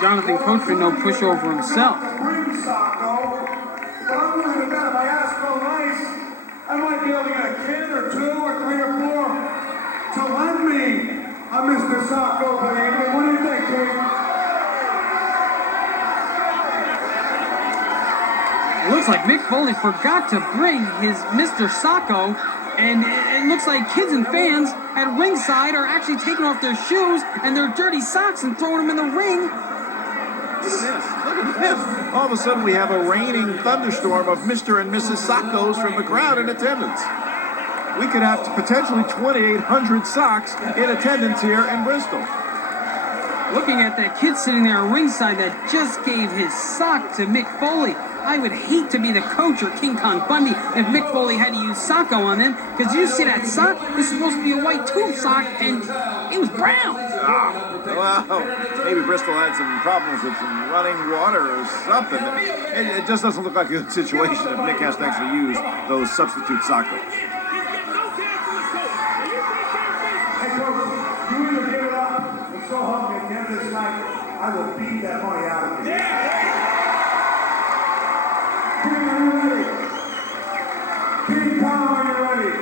Jonathan Coachman no pushover himself. But I'm willing to bet if I ask real nice, I might be able to get a kid or two or three or four to lend me a Mr. Socko for the evening. What do you think, King? It looks like Mick Foley forgot to bring his Mr. Socko, and it looks like kids and fans at ringside are actually taking off their shoes and their dirty socks and throwing them in the ring. Look at this. All of a sudden we have a raining thunderstorm of Mr. and Mrs. Sockos from the crowd in attendance. We could have potentially 2,800 socks in attendance here in Bristol. Looking at that kid sitting there at ringside that just gave his sock to Mick Foley. I would hate to be the coach or King Kong Bundy if Mick Foley had to use Socko on them, because you see that sock, this is supposed to be a white tube sock, and it was brown. Well, maybe Bristol had some problems with some running water or something. It just doesn't look like a good situation if Nick has to actually use those substitute Sockos. Hey, Coach, you either give it up and so hungry at the end of this night, I will beat that money out of you. King, are you ready? King Kong, are you ready?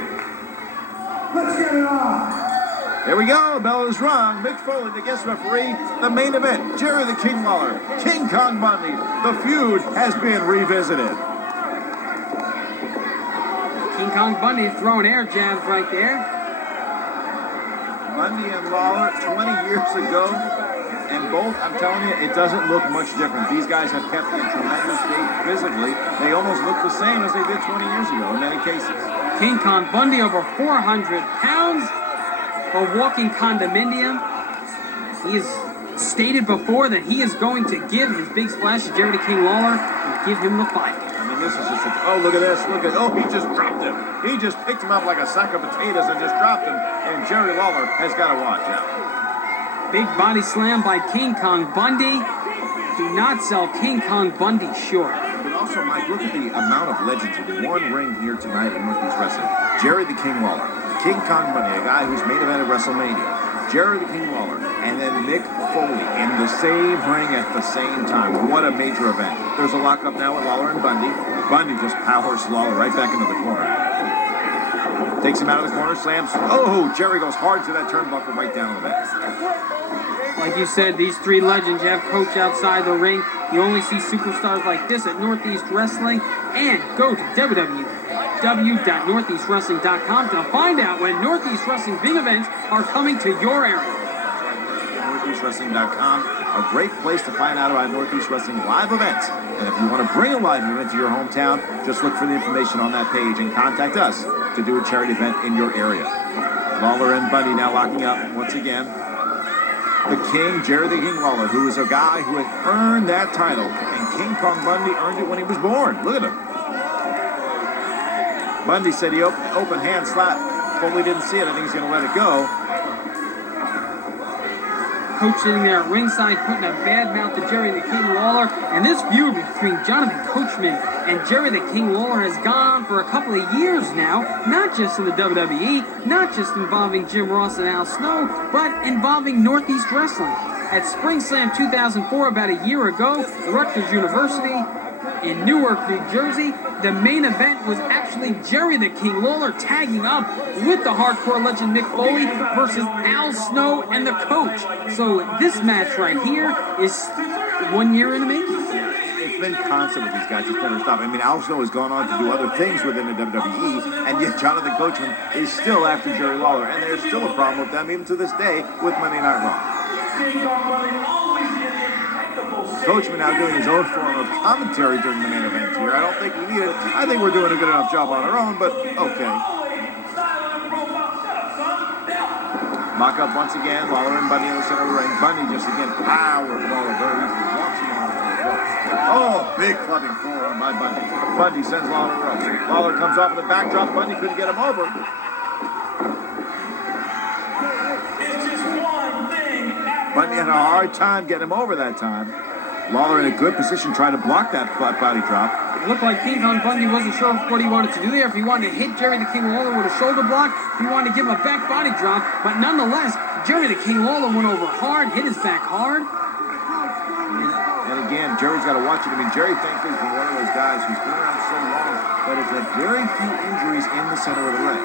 Let's get it on. Here we go. Bell is rung. Mick Foley, the guest referee. The main event, Jerry the King Lawler, King Kong Bundy. The feud has been revisited. King Kong Bundy throwing air jabs right there. Bundy and Lawler 20 years ago. And both, I'm telling you, it doesn't look much different. These guys have kept in tremendous shape physically. They almost look the same as they did 20 years ago in many cases. King Kong Bundy over 400 pounds. A walking condominium. He has stated before that he is going to give his big splash to Jerry the King Lawler and give him the fight. I mean, this is just oh, look at this. He just dropped him. He just picked him up like a sack of potatoes and just dropped him. And Jerry Lawler has got to watch out. Big body slam by King Kong Bundy. Do not sell King Kong Bundy short. But also, Mike, look at the amount of legends in one ring here tonight in Northeast Wrestling. Jerry the King Lawler, King Kong Bundy, a guy who's main evented WrestleMania, Jerry the King Lawler, and then Mick Foley in the same ring at the same time. What a major event. There's a lockup now with Lawler and Bundy. Bundy just powers Lawler right back into the corner. Takes him out of the corner, slams. Oh, Jerry goes hard to that turnbuckle right down on the back. Like you said, these three legends, you have Coach outside the ring. You only see superstars like this at Northeast Wrestling. And go to www.northeastwrestling.com to find out when Northeast Wrestling big events are coming to your area. NortheastWrestling.com, a great place to find out about Northeast Wrestling live events. And if you want to bring a live event to your hometown, just look for the information on that page and contact us to do a charity event in your area. Lawler and Bundy now locking up once again. The King, Jerry the King Lawler, who is a guy who had earned that title, and King Kong Bundy earned it when he was born. Look at him. Bundy said he open hand slap. Foley didn't see it. I think he's going to let it go. Coach sitting there at ringside putting a bad mouth to Jerry the King Lawler. And this feud between Jonathan Coachman and Jerry the King Lawler has gone on for a couple of years now. Not just in the WWE, not just involving Jim Ross and Al Snow, but involving Northeast Wrestling. At Spring Slam 2004, about a year ago, Rutgers University in Newark, New Jersey, the main event was actually Jerry the King Lawler tagging up with the hardcore legend Mick Foley versus Al Snow and the Coach. So this match right here is 1 year in the making. It's been constant with these guys. It's never stopped. I mean, Al Snow has gone on to do other things within the WWE, and yet Jonathan Coachman is still after Jerry Lawler, and there's still a problem with them even to this day with Monday Night Raw. Coachman now doing his own form of commentary during the main event here. I don't think we need it. I think we're doing a good enough job on our own, but okay. Mock up once again. Lawler and Bundy in the center of the ring. Bundy just again powers Lawler very easily. Walks him on the floor. Oh, big clubbing forearm by Bundy. Bundy sends Lawler to the ropes. Lawler comes off of the backdrop. Bundy couldn't get him over. Bundy had a hard time getting him over that time. Lawler in a good position trying to block that flat body drop. It looked like King Kong Bundy wasn't sure what he wanted to do there. If he wanted to hit Jerry the King Lawler with a shoulder block, if he wanted to give him a back body drop. But nonetheless, Jerry the King Lawler went over hard, hit his back hard. again, Jerry's got to watch it. I mean, Jerry, thankfully, is one of those guys who's been around so long that has had very few injuries in the center of the ring.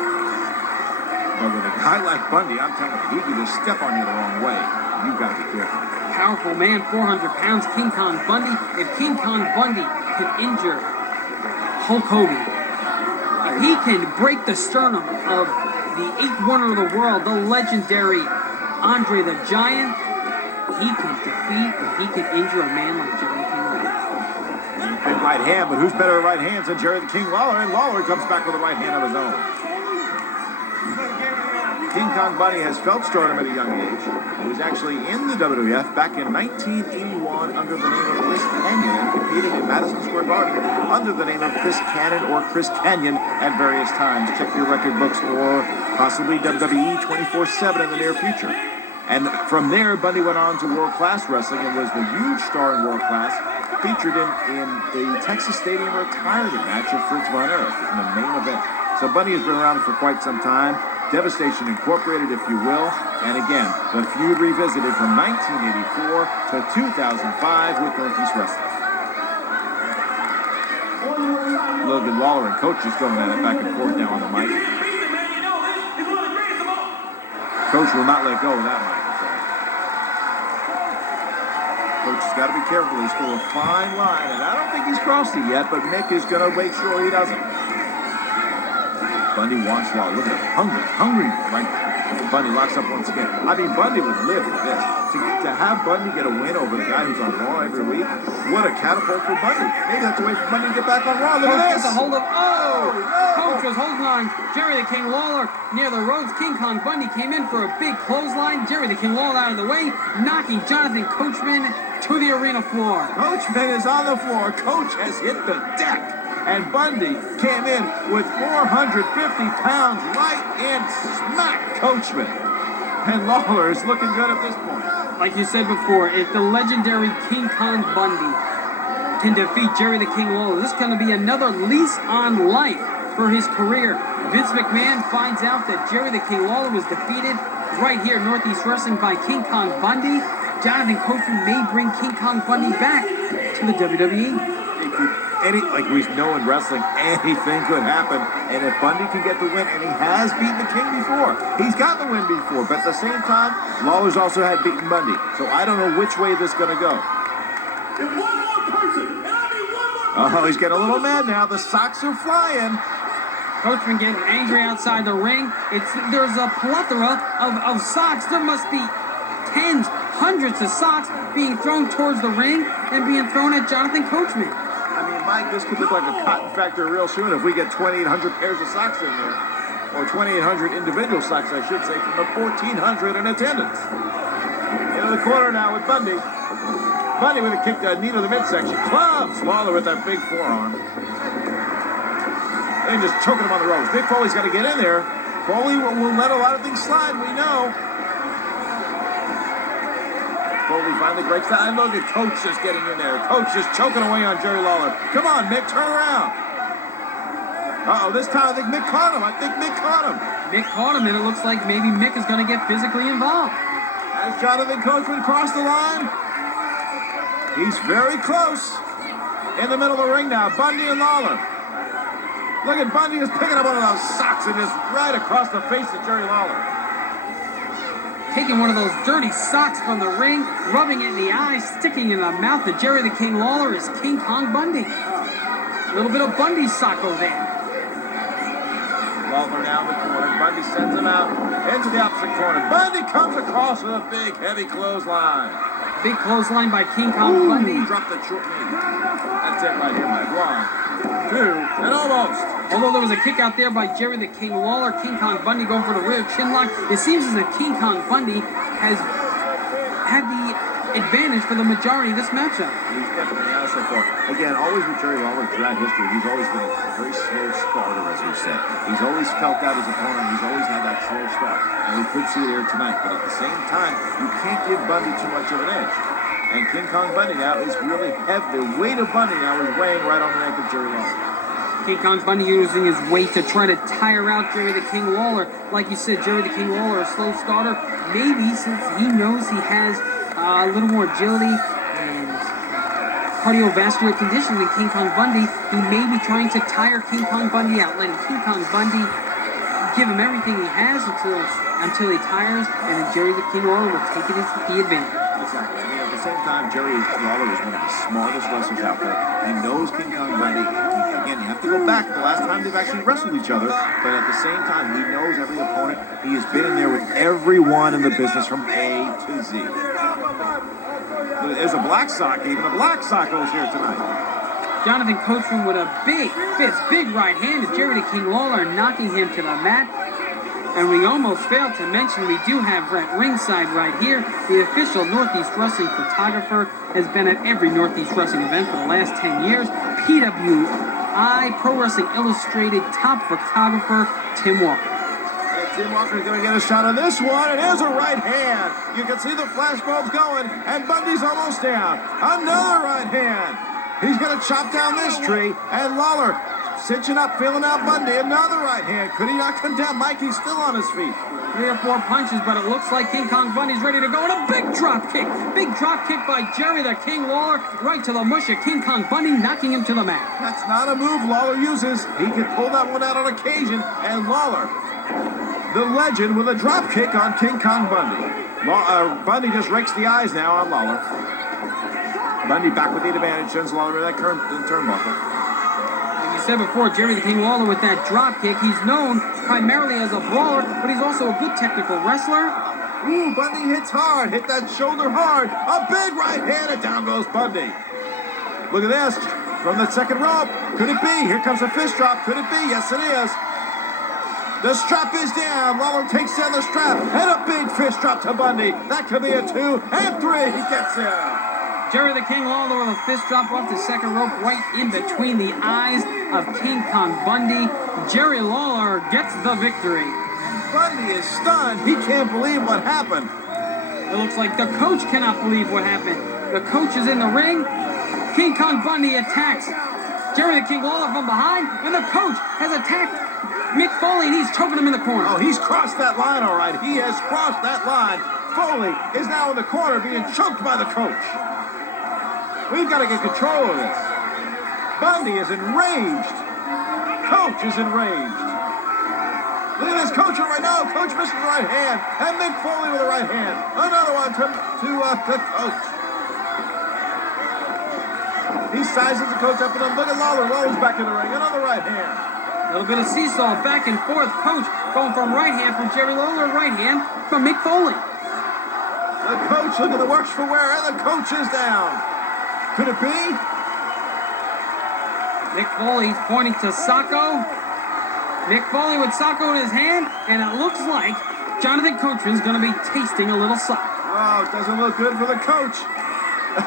But with a guy like Bundy, I'm telling you, he can just step on you the wrong way. You've got to be careful. Powerful man, 400 pounds, King Kong Bundy. If King Kong Bundy can injure Hulk Hogan, if he can break the sternum of the 8th wonder of the world, the legendary Andre the Giant, he can defeat and he can injure a man like Jerry the King Lawler. Big right hand, but who's better at right hands than Jerry the King Lawler? And Lawler comes back with a right hand of his own. King Kong Bundy has felt stardom at a young age. He was actually in the WWF back in 1981 under the name of Chris Canyon and competed in Madison Square Garden under the name of Chris Cannon or Chris Canyon at various times. Check your record books or possibly WWE 24/7 in the near future. And from there, Bundy went on to World Class Wrestling and was the huge star in World Class, featured in the Texas Stadium retirement match of Fritz Von Erich in the main event. So Bundy has been around for quite some time. Devastation Incorporated, if you will. And again, the feud revisited from 1984 to 2005 with Northeast Wrestling. Logan Lawler and Coach just going at it back and forth now on the mic. Coach will not let go of that microphone. Coach has got to be careful. He's still a fine line, and I don't think he's crossed it yet, but Mick is going to make sure he doesn't. Bundy wants Lawler. Look at him. Hungry. Right? Bundy locks up once again. I mean, Bundy would live for this. To have Bundy get a win over the guy who's on Raw every week, what a catapult for Bundy. Maybe that's a way for Bundy to get back on Raw. Look at this. Coach was holding on Jerry the King Lawler near the ropes. King Kong Bundy came in for a big clothesline. Jerry the King Lawler out of the way, knocking Jonathan Coachman to the arena floor. Coachman is on the floor. Coach has hit the deck. And Bundy came in with 450 pounds right in smack Coachman. And Lawler is looking good at this point. Like you said before, if the legendary King Kong Bundy can defeat Jerry the King Lawler, this is going to be another lease on life for his career. Vince McMahon finds out that Jerry the King Lawler was defeated right here at Northeast Wrestling by King Kong Bundy. Jonathan Coachman may bring King Kong Bundy back to the WWE. Like we know in wrestling, anything could happen. And if Bundy can get the win, and he has beaten the King before, he's got the win before. But at the same time, Lawler's also had beaten Bundy. So I don't know which way this is going to go. If one more person, and I mean one more person. Oh, he's getting a little mad now. The socks are flying. Coachman getting angry outside the ring. There's a plethora of socks. There must be tens, hundreds of socks being thrown towards the ring and being thrown at Jonathan Coachman. I mean, Mike, this could look like a cotton factory real soon if we get 2,800 pairs of socks in there. Or 2,800 individual socks, I should say, from the 1,400 in attendance. Into the corner now with Bundy. Bundy with a kick to knee to the midsection. Clubs Lawler with that big forearm. And just choking him on the ropes. Mick Foley's got to get in there. Foley will let a lot of things slide, we know. Foley finally breaks that. And look at Coach just getting in there. Coach just choking away on Jerry Lawler. Come on, Mick, turn around. Uh-oh, this time I think Mick caught him. Mick caught him, and it looks like maybe Mick is going to get physically involved. As Jonathan Coachman crossed the line. He's very close. In the middle of the ring now, Bundy and Lawler. Look at Bundy just picking up one of those socks and just right across the face of Jerry Lawler. Taking one of those dirty socks from the ring, rubbing it in the eyes, sticking in the mouth of Jerry the King Lawler is King Kong Bundy. A little bit of Bundy socko there. Lawler down the corner. Bundy sends him out into the opposite corner. Bundy comes across with a big, heavy clothesline. Big clothesline by King Kong Bundy. Dropped the short knee. That's it right here, Mike. 1, 2, and almost. Although there was a kick out there by Jerry the King Lawler, King Kong Bundy going for the rear chin lock. It seems as if King Kong Bundy has had the advantage for the majority of this matchup. He's definitely out so far. Again, always with Jerry Lawler throughout history, he's always been a very slow starter, as we said. He's always felt out his opponent. He's always had that slow start. And we could see it here tonight. But at the same time, you can't give Bundy too much of an edge. And King Kong Bundy now is really heavy. The weight of Bundy now is weighing right on the neck of Jerry Lawler. King Kong Bundy using his weight to try to tire out Jerry the King Lawler. Like you said, Jerry the King Lawler, a slow starter. Maybe since he knows he has a little more agility and cardiovascular condition than King Kong Bundy. He may be trying to tire King Kong Bundy out, letting King Kong Bundy give him everything he has until he tires, and then Jerry the King Lawler will take it as the advantage. Exactly. I mean, at the same time, Jerry Lawler is one of the smartest wrestlers out there. He knows King Kong Bundy. Again, you have to go back to the last time they've actually wrestled each other, but at the same time, he knows every opponent. He has been in there with everyone in the business from A to Z. There's a black sock, even a black socko is here tonight. Jonathan Coachman with a big fist, big right hand to Jerry the King Lawler, knocking him to the mat. And we almost failed to mention we do have at ringside right here. The official Northeast Wrestling photographer has been at every Northeast Wrestling event for the last 10 years. PWI, Pro Wrestling Illustrated top photographer, Tim Walker. Tim Walker's going to get a shot on this one, and there's a right hand. You can see the flashbulbs going, and Bundy's almost down. Another right hand. He's going to chop down this tree, and Lawler cinching up, feeling out Bundy. Another right hand. Could he knock him down? Mikey's still on his feet. 3 or 4 punches, but it looks like King Kong Bundy's ready to go. And a big drop kick. Big drop kick by Jerry the King Lawler right to the mush of King Kong Bundy, knocking him to the mat. That's not a move Lawler uses. He can pull that one out on occasion, and Lawler, the legend, with a drop kick on King Kong Bundy. Bundy just rakes the eyes now on Lawler. Bundy back with the advantage, sends Lawler to that turnbuckle. Like you said before, Jerry the King Lawler with that drop kick, he's known primarily as a brawler, but he's also a good technical wrestler. Ooh, Bundy hits hard, hit that shoulder hard. A big right hand, and down goes Bundy. Look at this, from the second rope. Could it be? Here comes a fist drop. Could it be? Yes, it is. The strap is down. Lawler takes down the strap, and a big fist drop to Bundy. That could be a 2 and 3. He gets him. Jerry the King Lawler with a fist drop off the second rope right in between the eyes of King Kong Bundy. Jerry Lawler gets the victory. Bundy is stunned. He can't believe what happened. It looks like the coach cannot believe what happened. The coach is in the ring. King Kong Bundy attacks Jerry the King Lawler from behind, and the coach has attacked Mick Foley, and he's choking him in the corner. Oh, he's crossed that line, all right. He has crossed that line. Foley is now in the corner being choked by the coach. We've got to get control of this. Bundy is enraged. Coach is enraged. Look at this coach right now. Coach misses the right hand. And Mick Foley with the right hand. Another one to the coach. He sizes the coach up and then look at Lawler. Lawler's back in the ring. Another right hand. A little bit of seesaw back and forth. Coach going from right hand from Jerry Lawler, right hand from Mick Foley. The coach looking the works for wear, and the coach is down. Could it be? Mick Foley pointing to Socko. Mick Foley with Socko in his hand, and it looks like Jonathan Coachman's going to be tasting a little sock. Oh, it doesn't look good for the coach.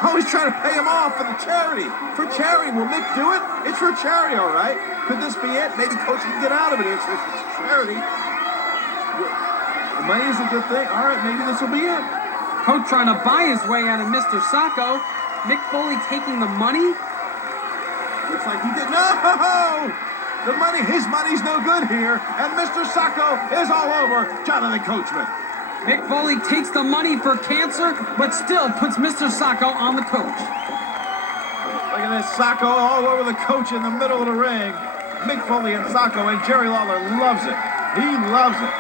Always trying to pay him off for the charity. For charity. Will Mick do it? It's for charity, all right. Could this be it? Maybe Coach can get out of it. It's charity. The money is a good thing. All right, maybe this will be it. Coach trying to buy his way out of Mr. Socko. Mick Foley taking the money. Looks like he did. No! The money, his money's no good here. And Mr. Socko is all over Jonathan Coachman. Mick Foley takes the money for cancer, but still puts Mr. Socko on the coach. Look at this, Socko all over the coach in the middle of the ring. Mick Foley and Socko, and Jerry Lawler loves it. He loves it.